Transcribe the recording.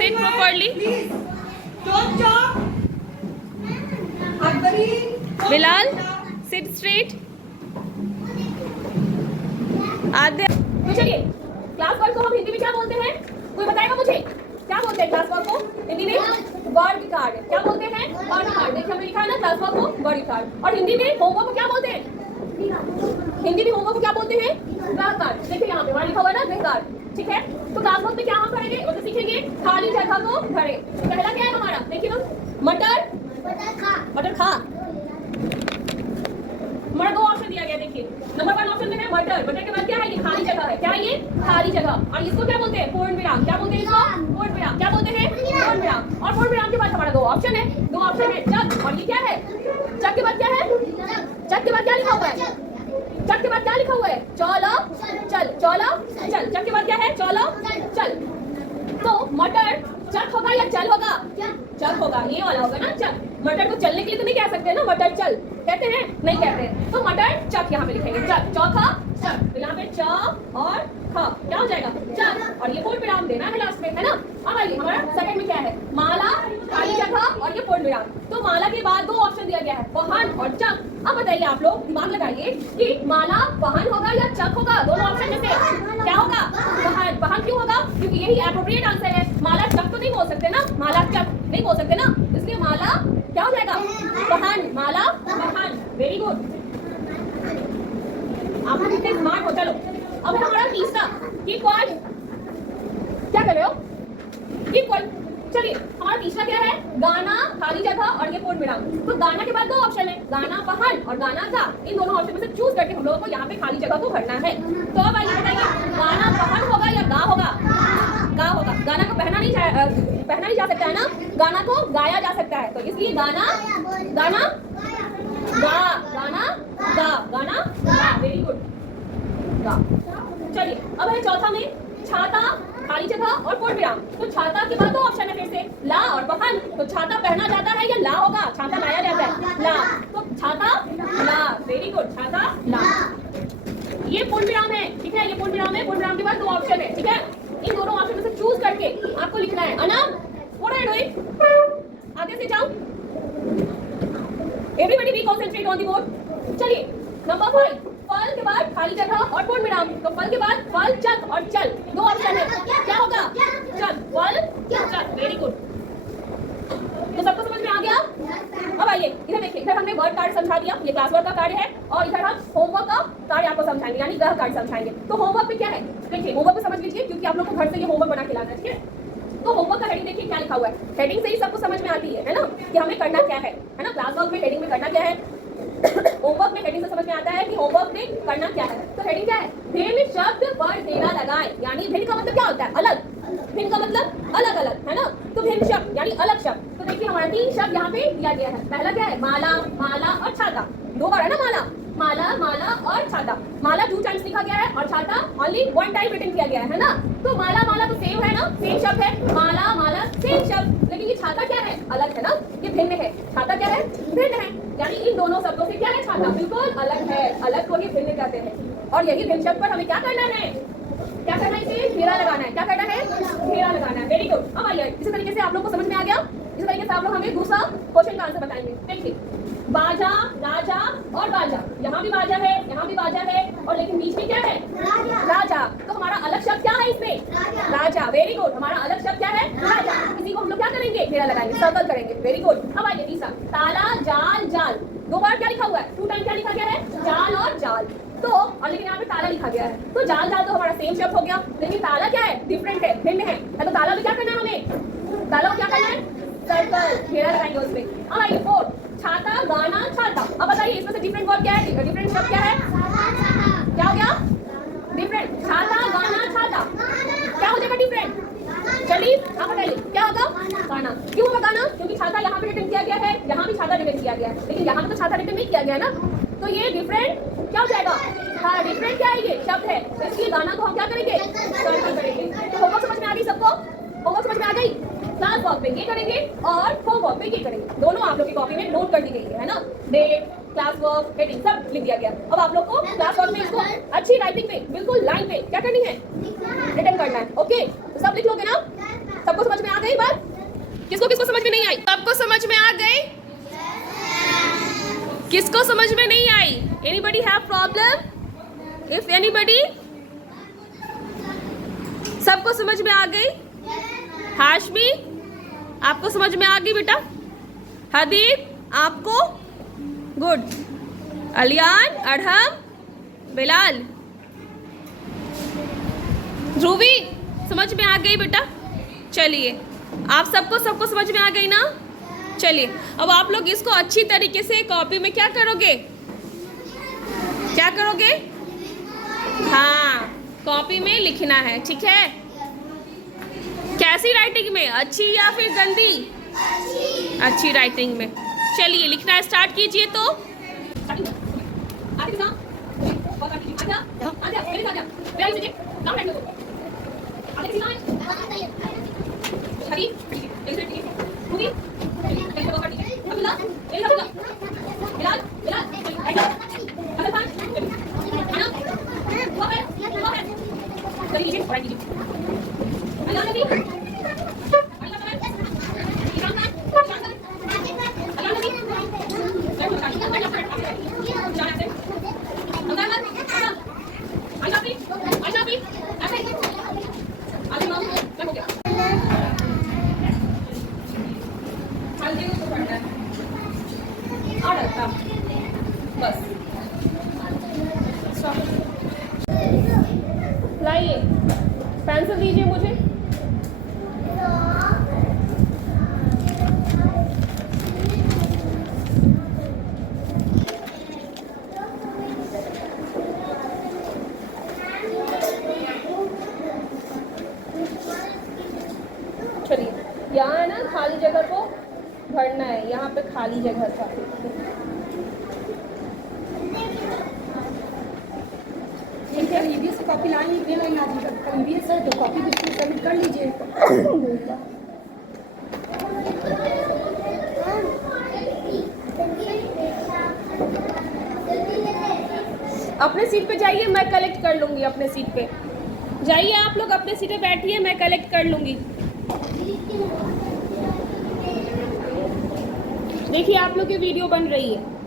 Sit properly. Bilal, sit straight. आद्य, तो चलिए क्लास वर्क को हम हिंदी में क्या बोलते हैं? कोई बताएगा मुझे? क्या बोलते हैं क्लास वर्क को हिंदी में? Word card. क्या बोलते हैं? Word card. देखिए हमने लिखा है ना क्लास वर्क को वर्ड कार्ड। और हिंदी में होमवर्क को क्या बोलते हैं? हिंदी में होमवर्क को क्या बोलते हैं? ग्रह कार्ड। देखिए यहाँ पे वर्ड लिखा हुआ है ना, ग्रह कार्ड। ठीक है, तो क्लास वर्क में क्या हम करेंगे? उससे सीखेंगे खाली जगह को भरें। पहला क्या है हमारा? देखिए मटर खा। हमारा दो ऑप्शन दिया गया। देखिए नंबर 1 ऑप्शन में है मटर। मटर के बाद क्या है? ये खाली जगह है। क्या है ये? खाली जगह। और इसको क्या बोलते हैं? पूर्ण विराम। क्या बोलते हैं इसको? पूर्ण विराम। क्या बोलते हैं? पूर्ण विराम। और पूर्ण विराम के बाद हमारा दो ऑप्शन है। जग। और ये क्या है? जग के बाद क्या है? जग के बाद क्या लिखा हुआ है? जग के बाद क्या लिखा हुआ है? चलो चल। जग के बाद क्या है? चलो चल। तो मटर चक होगा या चल होगा? चक होगा। ये वाला होगा ना चक। मटर को चलने के लिए तो नहीं कह सकते ना मटर चल, कहते हैं? नहीं कहते। तो मटर चक यहाँ पे लिखेंगे। चक, चौथा चक। तो यहाँ पे च और ख क्या हो जाएगा? चक। और ये पूर्ण विराम देना है लास्ट में, है ना? अब आइए हमारा सेकंड में क्या है? माला, खाली जगह और ये पूर्ण विराम। तो माला के बाद दो ऑप्शन दिया गया है, वाहन और चक। अब बताइए आप लोग दिमाग लगाइए कि माला वाहन होगा या चक होगा? दोनों ऑप्शन में से क्या होगा? वाहन। वाहन क्यों होगा? क्योंकि यही एप्रोप्रिएट आंसर है। माला चक तो नहीं बोल सकते ना, माला चक नहीं बोल सकते ना, इसलिए माला क्या हो जाएगा? वाहन। माला वाहन। वेरी गुड, आप कितने स्मार्ट हो। चलो अब है हमारा तीसरा, कीप क्वाइट। क्या कर रहे हो? Keep quiet. चलिए हमारा तीसरा क्या है? गाना, खाली जगह और ये पूर्ण विराम। तो गाना के बाद दो ऑप्शन है, गाना वाहन और गाना गा। इन दोनों ऑप्शन में से चूज करके हम लोगों को यहाँ पे खाली जगह को भरना है। तो अब आइए बताइए, गाना वाहन होगा या गा होगा? गा होगा। गाना को पहना नहीं जा सकता है ना, गाना को गाया जा सकता है। तो इसलिए गाना गाना गा, गाना गा, गाना गा। वेरी गुड, गा। चलिए अब है चौथा में छाता, खाली जगह और पूर्ण विराम। तो छाता के बाद दो ऑप्शन है फिर से, ला और वाहन। तो छाता पहना जाता है या ला होगा? छाता लाया जाता है, ला। तो छाता ला। वेरी गुड, छाता ला। ये पूर्ण विराम है, ठीक है? ये पूर्ण विराम है। पूर्ण विराम के बाद दो ऑप्शन है, ठीक है? इन दोनों ऑप्शन में से चूज करके आपको लिखना है। Anam, what are you doing? आगे से जाओ। Everybody be concentrate on the board. चलिए नंबर 5, फल के बाद खाली जगह और पूर्ण विराम। तो फल के बाद फल, चक और चल। दो ऑप्शन है, क्या होगा? चल, फल, चल। वेरी गुड, तो सबको समझ में आ गया? अब आइए इधर देखिए, इधर हमने वर्ड कार्ड समझा दिया, ये क्लास वर्क का कार्य है। और इधर हम होमवर्क का कार्य आपको समझाएंगे, यानी ग्रह कार्ड समझाएंगे। तो होमवर्क में क्या है? देखिए होमवर्क को समझ लीजिए, क्योंकि आप लोग को घर से ये होमवर्क बना के लाना है, ठीक है? तो होमवर्क का हेडिंग देखिए क्या लिखा हुआ है। हेडिंग से ही सबको समझ में आती है ना, कि हमें करना क्या है ना? क्लास वर्क में हेडिंग में करना क्या है, होमवर्क में हेडिंग से समझ में आता है कि होमवर्क में करना क्या है। तो हेडिंग क्या है? भिन्न शब्द पर देना लगाएं। यानी भिन्न का मतलब क्या होता है? अलग। भिन्न का मतलब अलग अलग, है ना? तो भिन्न शब्द यानी अलग शब्द। तो देखिए हमारा 3 शब्द यहाँ पे दिया गया है। पहला क्या है? माला, माला और छाता। 2 बार है ना माला, माला, माला और छाता। माला 2 टाइम्स लिखा गया है और छाता ओनली 1 टाइम रिटन किया गया है ना? तो माला माला तो सेम है ना, सेम शब्द है। माला माला सेम शब्द, लेकिन ये छाता क्या है? अलग है ना, ये भिन्न है। छाता क्या है? भिन्न है। यानी इन दोनों शब्दों से क्या है? छाता बिल्कुल अलग है, अलग को ही भिन्न कहते हैं। और यही भिन्न शब्द पर हमें क्या करना है? क्या करना है? इसे घेरा लगाना है। क्या करना है? घेरा लगाना है। Very good. अब आइए इसी तरीके से आप लोग को समझ में आ गया। इसी तरीके से आप लोग हमें दूसरा क्वेश्चन का आंसर बताएंगे। देखिए बाजा, राजा और बाजा। यहाँ भी बाजा है, यहाँ भी बाजा है, और लेकिन बीच में क्या है? राजा। तो हमारा अलग शब्द क्या है इसमें? राजा। वेरी गुड, हमारा अलग शब्द क्या है? राजा। इसी को हम लोग क्या करेंगे? घेरा लगाएंगे, सर्कल करेंगे। Very good. अब आइए तीसरा, ताला, जाल, जाल। 2 बार क्या लिखा हुआ है? 2 टाइम क्या लिखा गया है? जाल और जाल। तो और लेकिन यहाँ पे ताला लिखा गया है। तो जाल जाल तो हमारा सेम शब्द हो गया, लेकिन ताला क्या है? डिफरेंट है, भिन्न है। तो ताला में क्या करना है हमें? ताला को क्या करना है? सर्कल, घेरा लगाएंगे उसमें। अब आइए 4, छाता, गाना, छाता। अब बताइए इसमें से डिफरेंट वर्ड क्या है? डिफरेंट शब्द क्या है? क्या हो गया? डिफरेंट। छाता, गाना, छाता। क्या हो जाएगा डिफरेंट? चलिए आप बताइए क्या होगा? गाना। क्यों होगा गाना? क्योंकि छाता यहाँ पे रिटन किया गया है, यहाँ भी छाता रिटन किया गया है, लेकिन यहाँ पे तो छाता रिटन नहीं किया गया है ना। तो ये डिफरेंट क्या हो जाएगा? हाँ, डिफरेंट क्या है? ये शब्द है, इसलिए गाना को हम क्या करेंगे? सर्कल करेंगे। तो होमवर्क समझ में आ गई सबको? होमवर्क समझ में आ गई? क्लास वर्क में ये करेंगे और होमवर्क में ये करेंगे। दोनों आप लोग की कॉपी में नोट कर दी गई है ना? डेट, क्लास वर्क, हेडिंग सब लिख दिया गया। अब आप लोग को क्लास वर्क में इसको अच्छी राइटिंग में बिल्कुल लाइन पे क्या करनी है? रिटन करना है। ओके, तो सब लिख लोगे ना? सबको समझ में आ गई बात? किसको किसको समझ में नहीं आई? सबको समझ में आ गई? किसको समझ में नहीं आई? Anybody have problem? If anybody, सबको समझ में आ गई? हाशमी, आपको समझ में आ गई बेटा? हदीब, आपको? गुड। अलियान, अढ़म, बिलाल, ध्रुवी, समझ में आ गई बेटा? चलिए, आप सबको समझ में आ गई ना? चलिए, अब आप लोग इसको अच्छी तरीके से कॉपी में क्या करोगे? क्या करोगे? हाँ, कॉपी में लिखना है, ठीक है? कैसी राइटिंग में, अच्छी या फिर गंदी? अच्छी राइटिंग में। चलिए, लिखना स्टार्ट कीजिए। तो बस लाइए, पेंसिल दीजिए मुझे। चलिए, यहाँ है ना, खाली जगह को भरना है। यहाँ पे खाली जगह था। ठीक है, ईवीएस की कॉपी लाएंगे, दे लेंगे आज कल ईवीएस है तो कॉपी भी सबमिट कर लीजिए। अपने सीट पे जाइए, मैं कलेक्ट कर लूँगी। अपने सीट पे जाइए, आप लोग अपने सीट पे बैठिए, मैं कलेक्ट कर लूँगी। देखिए, आप लोग की वीडियो बन रही है।